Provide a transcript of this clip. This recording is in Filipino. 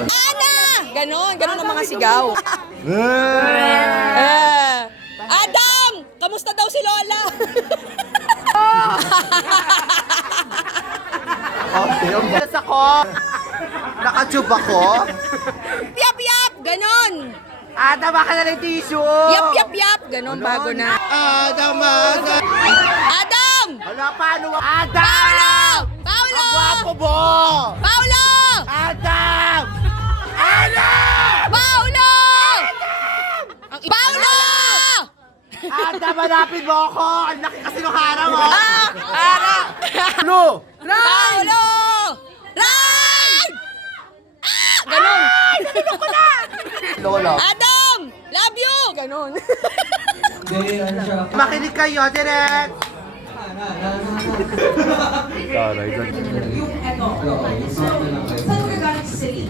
Ana! Ganon ang mga sigaw. Adam! Kamusta daw si Lola? Yes ako! Nakatube ako? Yap, yap! Ganon! Ada, baka na ng tissue! Yap, yap, yap! Ganon, bago na. Adam! Adam! Wala paano? Adam! Paulo! Paulo! Ang gwapo mo! Paulo! Adam! Adam! Paulo! Paulo! Adam, hanapin mo ako! Ang laki kasi ng harang mo! Ara! Ano? Paulo! Ray! Ah! Ganon! Lola. Adam! Love you! Ganon. Makinig kayo, direct! Taray, ganun. Yung eto. Saan mo gagaling sa city?